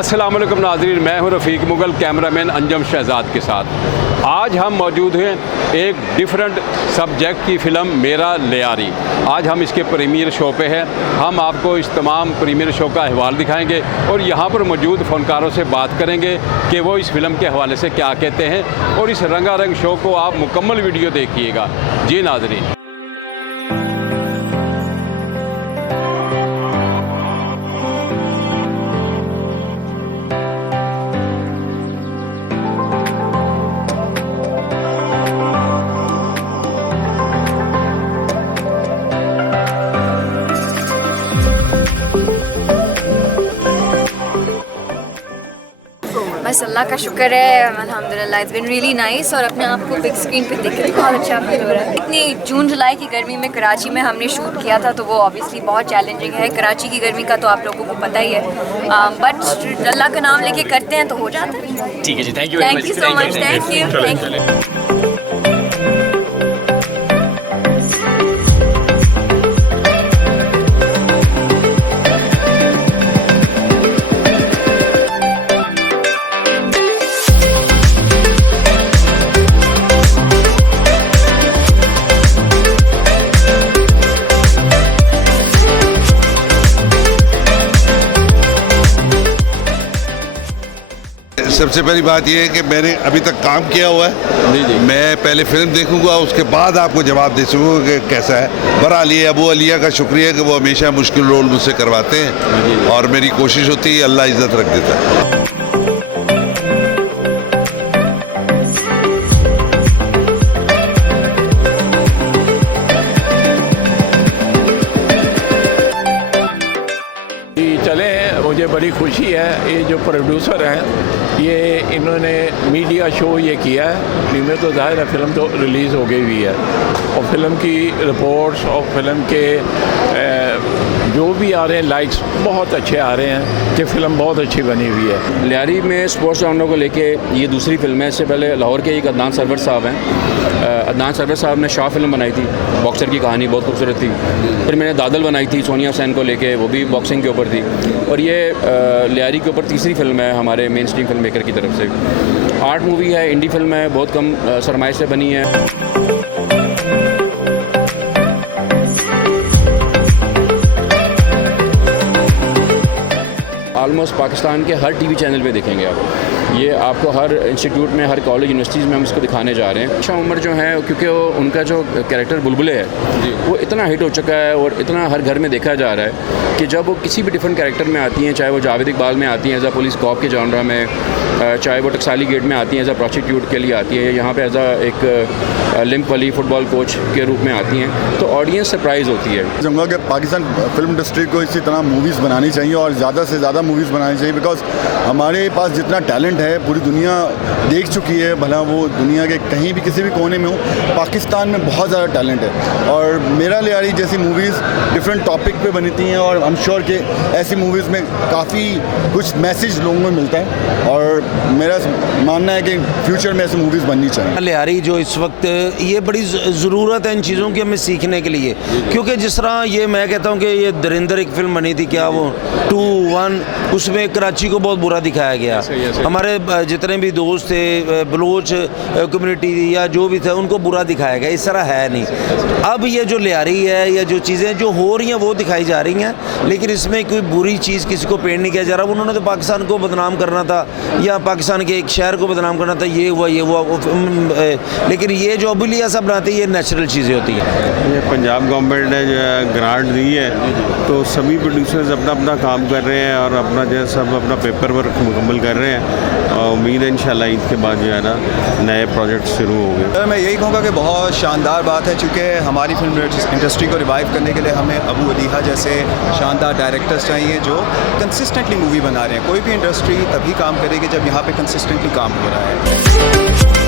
अस्सलाम वालेकुम नाज़रीन, मैं हूं रफ़ीक मुगल, कैमरामैन अंजम शहजाद के साथ। आज हम मौजूद हैं एक डिफरेंट सब्जेक्ट की फ़िल्म मेरा लियारी। आज हम इसके प्रीमियर शो पे हैं। हम आपको इस तमाम प्रीमियर शो का अहवाल दिखाएंगे और यहाँ पर मौजूद फ़नकारों से बात करेंगे कि वो इस फिल्म के हवाले से क्या कहते हैं। और इस रंगारंग शो को आप मुकम्मल वीडियो देखिएगा। जी नाज़रीन। बस अल्लाह का शुक्र है, अल्हम्दुलिल्लाह, इट्स बीन रियली नाइस। और अपने आप को बिग स्क्रीन पे देख के बहुत अच्छा फील हो रहा है। इतनी जून जुलाई की गर्मी में कराची में हमने शूट किया था, तो वो ऑब्वियसली बहुत चैलेंजिंग है। कराची की गर्मी का तो आप लोगों को पता ही है, बट अल्लाह का नाम लेके करते हैं तो हो जाता है। ठीक है जी, thank you so much, thank you. सबसे पहली बात यह है कि मैंने अभी तक काम किया हुआ है। जी। मैं पहले फिल्म देखूंगा, उसके बाद आपको जवाब दे सकूँगा कि कैसा है। बहरहाल ये अबू अलिया का शुक्रिया कि वो हमेशा मुश्किल रोल मुझसे करवाते हैं और मेरी कोशिश होती है, अल्लाह इज़्ज़त रख देता है। मुझे बड़ी खुशी है, ये जो प्रोड्यूसर हैं ये इन्होंने मीडिया शो ये किया है। प्रीमियर तो ज़ाहिर है फिल्म तो रिलीज़ हो गई हुई है और फिल्म की रिपोर्ट्स और फिल्म के जो भी आ रहे हैं लाइक्स बहुत अच्छे आ रहे हैं कि फ़िल्म बहुत अच्छी बनी हुई है। लियारी में स्पोर्ट्स ग्राउंडों को लेके ये दूसरी फिल्म है। इससे पहले लाहौर के एक अदनान सरवर साहब हैं। अदनान सरवर साहब ने शाह फिल्म बनाई थी, बॉक्सर की कहानी बहुत खूबसूरत थी। फिर मैंने दादल बनाई थी सोनिया हुसैन को लेके, वो भी बॉक्सिंग के ऊपर थी। और ये लियारी के ऊपर तीसरी फिल्म है हमारे मेन स्ट्रीम फिल्म मेकर की तरफ से। आर्ट मूवी है, इंडी फिल्म है, बहुत कम सरमाए से बनी है। ऑलमोस्ट पाकिस्तान के हर टीवी चैनल पे देखेंगे आप। ये आपको हर इंस्टीट्यूट में, हर कॉलेज यूनिवर्सिटीज़ में हम इसको दिखाने जा रहे हैं। अच्छा उम्र जो है, क्योंकि वो उनका जो कैरेक्टर बुलबुले है वो इतना हिट हो चुका है और इतना हर घर में देखा जा रहा है कि जब वो किसी भी डिफरेंट कैरेक्टर में आती हैं, चाहे वो जावेद इकबाल में आती हैं एज अ पुलिस कॉप के जॉनरा में, चाहे वो टकसाली गेट में आती हैं एज अ प्रोस्टिट्यूट के लिए आती है, यहाँ पे एज अ एक लिम्प वाली फुटबॉल कोच के रूप में आती हैं, तो ऑडियंस सरप्राइज़ होती है। चाहूँगा कि पाकिस्तान फिल्म इंडस्ट्री को इसी तरह मूवीज़ बनानी चाहिए और ज़्यादा से ज़्यादा मूवीज़ बनानी चाहिए। बिकॉज हमारे पास जितना टैलेंट है पूरी दुनिया देख चुकी है, भला वो दुनिया के कहीं भी किसी भी कोने में हो, पाकिस्तान में बहुत ज़्यादा टैलेंट है। और मेरा लियारी जैसी मूवीज़ डिफरेंट टॉपिक पे बनती हैं और आई एम श्योर कि ऐसी मूवीज़ में काफ़ी कुछ मैसेज लोगों को मिलता है और मेरा मानना है कि फ्यूचर में ऐसी मूवीज़ बननी चाहिए। लियारी जो इस वक्त ये बड़ी ज़रूरत है इन चीज़ों की हमें सीखने के लिए, क्योंकि जिस तरह ये मैं कहता हूँ कि ये दरिंदर एक फ़िल्म बनी थी, क्या वो 2-1, उसमें कराची को बहुत बुरा दिखाया गया। हमारे जितने भी दोस्त थे, बलोच कम्युनिटी या जो भी थे, उनको बुरा दिखाया गया। इस तरह है नहीं। अब ये जो लियारी है या जो चीज़ें जो हो रही हैं वो दिखाई जा रही हैं, लेकिन इसमें कोई बुरी चीज़ किसी को पेंट नहीं किया जा रहा। उन्होंने तो पाकिस्तान को बदनाम करना था या पाकिस्तान के एक शहर को बदनाम करना था, ये हुआ लेकिन ये जो अबुलिया सब बनाते हैं ये नेचुरल चीज़ें होती हैं। ये पंजाब गवर्नमेंट ने जो है ग्रांट दी है, तो सभी प्रोड्यूसर्स अपना अपना काम कर रहे हैं और अपना जो है सब अपना पेपर वर्क मुकम्मल कर रहे हैं। और उम्मीद है इंशाल्लाह ईद के बाद जो है ना नए प्रोजेक्ट शुरू होंगे। मैं यही कहूँगा कि बहुत शानदार बात है, चूँकि हमारी फिल्म इंडस्ट्री को रिवाइव करने के लिए हमें अबू अलिया जैसे शानदार डायरेक्टर्स चाहिए जो कंसिस्टेंटली मूवी बना रहे हैं। कोई भी इंडस्ट्री तभी काम करेगी जब यहाँ पे कंसिस्टेंटली काम हो रहा है।